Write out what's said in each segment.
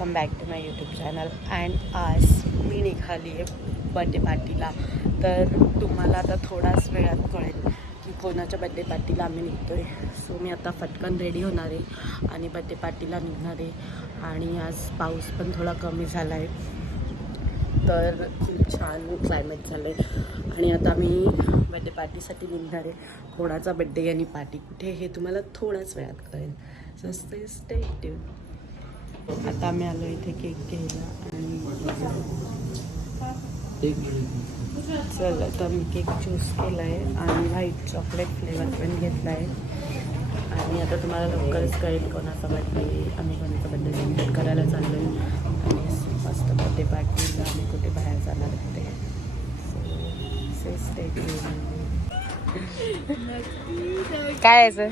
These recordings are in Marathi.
Welcome back to my YouTube channel. And आज मी निघाली आहे बड्डे पार्टीला. तर तुम्हाला आता थोडाच वेळात कळेल की कोणाच्या बड्डे पार्टीला आम्ही निघतो आहे. सो मी आता फटकन रेडी होणार आहे आणि बड्डे पार्टीला निघणार आहे. आणि आज पाऊस पण थोडा कमी झाला आहे, तर खूप छान क्लायमेट झालं आहे. आणि आता मी बड्डे पार्टीसाठी निघणार आहे. कोणाचा बड्डे आणि पार्टी कुठे हे तुम्हाला थोड्याच वेळात कळेल. So stay tune. आता आम्ही आलो इथे केक घ्यायला आणि चल आता मी केक चूज केला आहे आणि व्हाईट चॉकलेट फ्लेवर पण घेतला आहे. आणि आता तुम्हाला लवकरच कळेल कोणाचा बड्डे, आम्ही कोणाचा बड्डे सेलिब्रेट करायला चाललो आहे. आणि मस्त बड्डे पार्टीला आम्ही कुठे बाहेर जाणार होते. So stay tune. काय आहे सर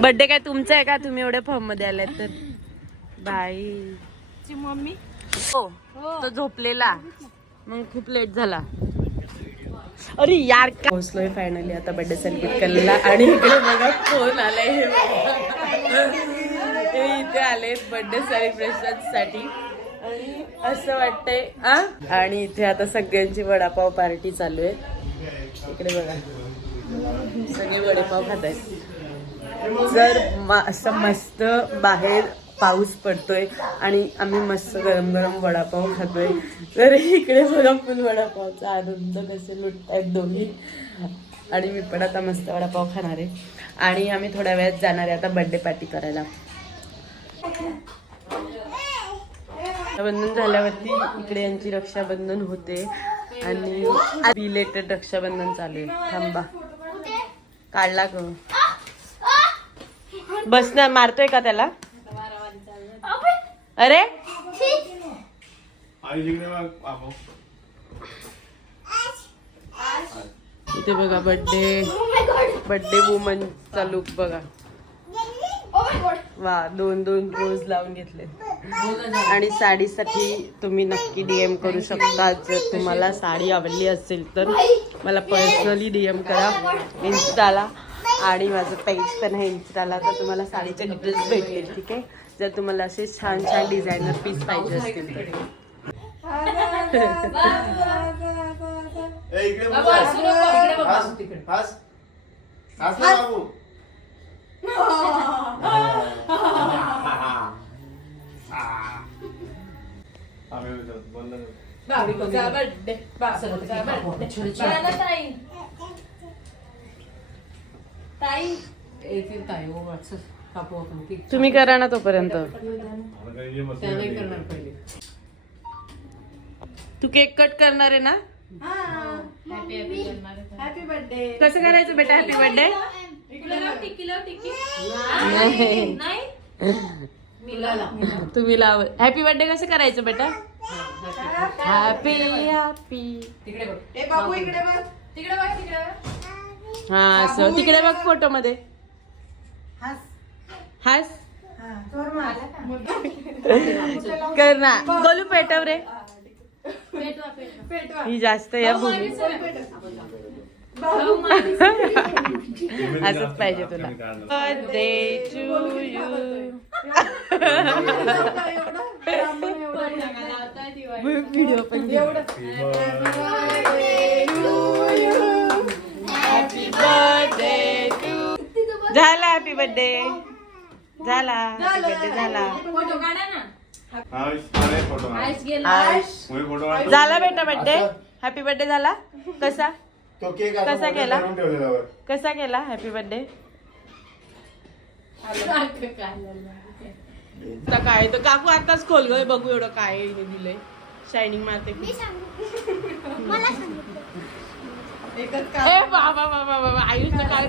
बड्डे काय तुमचा आहे का? तुम्ही एवढ्या फॉर्म मध्ये आलात तर बाई मम्मी हो तो झोपलेला, मग खूप लेट झाला. अरे यार पोहोचलोय फायनली आता बर्थडे सेलिब्रेट करायला. आणि इकडे बघा फोन आलाय, हे इथे आलेत बर्थडे सेलिब्रेशन साठी. आणि असं वाटतंय आणि इथे आता सगळ्यांची वडापाव पार्टी चालू आहे. इकडे बघा सगळे वडापाव खात आहेत. जर असं मस्त बाहेर पाऊस पडतोय आणि आम्ही मस्त गरम गरम वडापाव खातोय, तर इकडे बघा फुल वडापावचा आनंद कसे लुटतायत दोन्ही. आणि मी पण आता मस्त वडापाव खाणार आहे. आणि आम्ही थोड्या वेळात जाणार आहे आता बर्थडे पार्टी करायला. रक्षाबंधन झाल्यावरती इकडे यांची रक्षाबंधन होते आणि रिलेटेड रक्षाबंधन चालू आहे. थांबा काढला ग बस ना, मारतोय का त्याला? अरे इथे बघा बर्थडे वुमनचा लुक बघा. वा, दोन रोज लावून घेतले. आणि साडीसाठी तुम्ही नक्की DM करू शकता. जर तुम्हाला साडी आवडली असेल तर मला पर्सनली DM करा इन्स्टाला. आणि माझं पेज पण आहे इन्स्टाला, तर तुम्हाला साडीचे डिटेल्स भेटतील. ठीक आहे, जर तुम्हाला असे छान छान डिझायनर पीस पाहिजे असतील तर. तुम्ही करा ना तोपर्यंत. तू केक कट करणार आहे ना? Happy birthday. कसं करायचं बेटा हॅपी बर्थडे? तुम्ही लाव. हॅपी बर्थडे कसं करायचं बेटा? हॅपी हॅपी बाबू इकडे बघ, तिकडे बघ, तिकडे हा असं तिकडे बघ फोटो मध्ये. हास कर ना गोलू पेटव रे. ही जास्त या भूमी असंच पाहिजे तुला. Birthday to you. व्हिडिओ पण हॅपी बर्थडे टू. झाला हॅपी बर्थडे झाला. हॅपी बर्थडे झाला. झाला बेटा बर्थडे. हॅपी बर्थडे झाला. कसा केला? कसा केला हॅपी बर्थडे? काय तर काकू आताच खोल ग बघू एवढं काय हे दिलंय. शायनिंग मारते. बाबा आयुषचं काय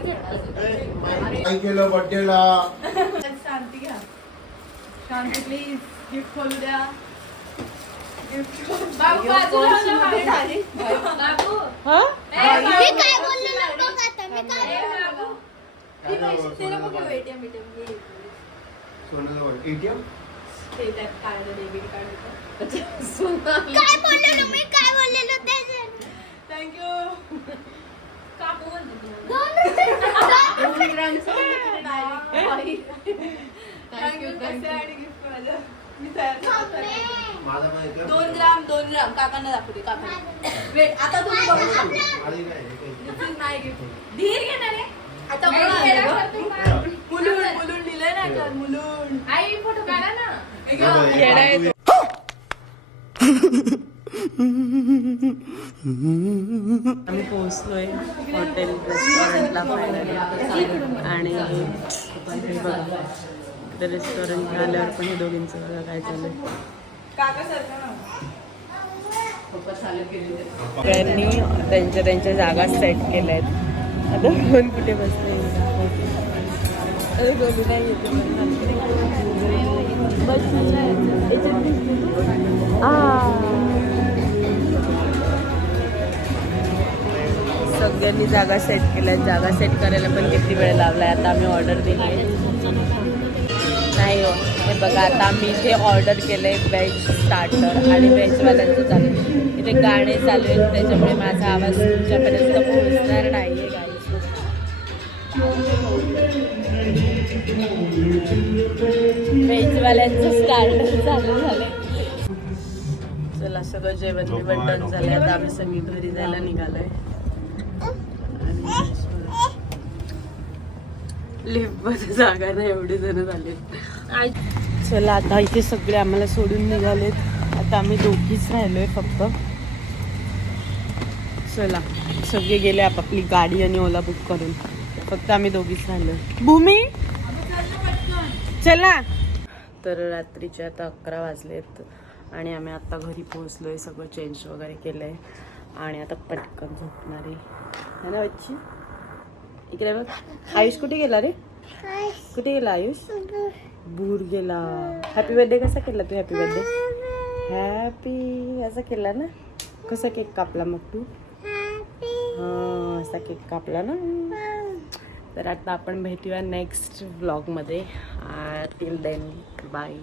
केलं बर्थडेला? शांती घ्या. शांती प्लीज. गिफ्ट खोलू द्या. बाबू ATM थँक्यू. काकू थँक्यू. मी तयार करते. माझा पण येतो. 2 ग्राम काकांना दाखवते काकांना. वेट आता तुम्ही बघू शकता. आणि काय नाही गिफ्ट धीर घेणार आहे आता मुलून लिहिलंय ना याच्यावर, मुलून. आई फोटो काढा ना. आम्ही पोहोचलोय हॉटेल रेस्टॉरंटला फायनली आणि हे बघा इकडे रेस्टॉरंट आल्यावर पण हे दोघींचं बघा काय चालू आहे. काका सारखं ना. त्यांनी त्यांच्या जागा सेट केल्या आहेत. आता कोण कुठे बसले सगळ्यांनी जागा सेट केल्या. जागा सेट करायला पण किती वेळ लावलाय. आता आम्ही ऑर्डर दिली नाही हो. हे बघा आता आम्ही इथे ऑर्डर केलं आहे व्हेज स्टार्टर आणि व्हेजवाल्यांचं चालू आहे. इथे गाणे चालू आहेत त्याच्यामुळे माझा आवाज तुमच्यापर्यंत पोहोचणार नाही आहे गाईस. व्हेजवाल्यांचं स्टार्टर चालू झालं. चला सगळं जेवण बिवण डन झालं. आता आम्ही सगळी घरी जायला निघालोय. लिफ्टमध्ये जागा नाही एवढे जण झाले. चला आता इथे सगळे आम्हाला सोडून निघालेत. आता आम्ही दोघीच राहिलोय फक्त. चला सगळे गेले आपापली गाडी आणि ओला बुक करून. फक्त आम्ही दोघीच राहिलोय. भूमी चला. तर रात्रीचे आता 11 वाजलेत आणि आम्ही आता घरी पोहोचलोय. सगळं चेंज वगैरे केलंय आणि आता पटकन झोपणार आहे ना बच्ची. इकडे बघ. आयुष कुठे गेला रे? कुठे गेला आयुष? भूर गेला. हॅपी बर्थडे कसा केला तू? हॅपी बर्थडे हॅपी असा केला ना. कसा केक कापला मग तू? हां असा केक कापला ना. तर आता आपण भेटूया नेक्स्ट व्लॉगमध्ये. Till then bye.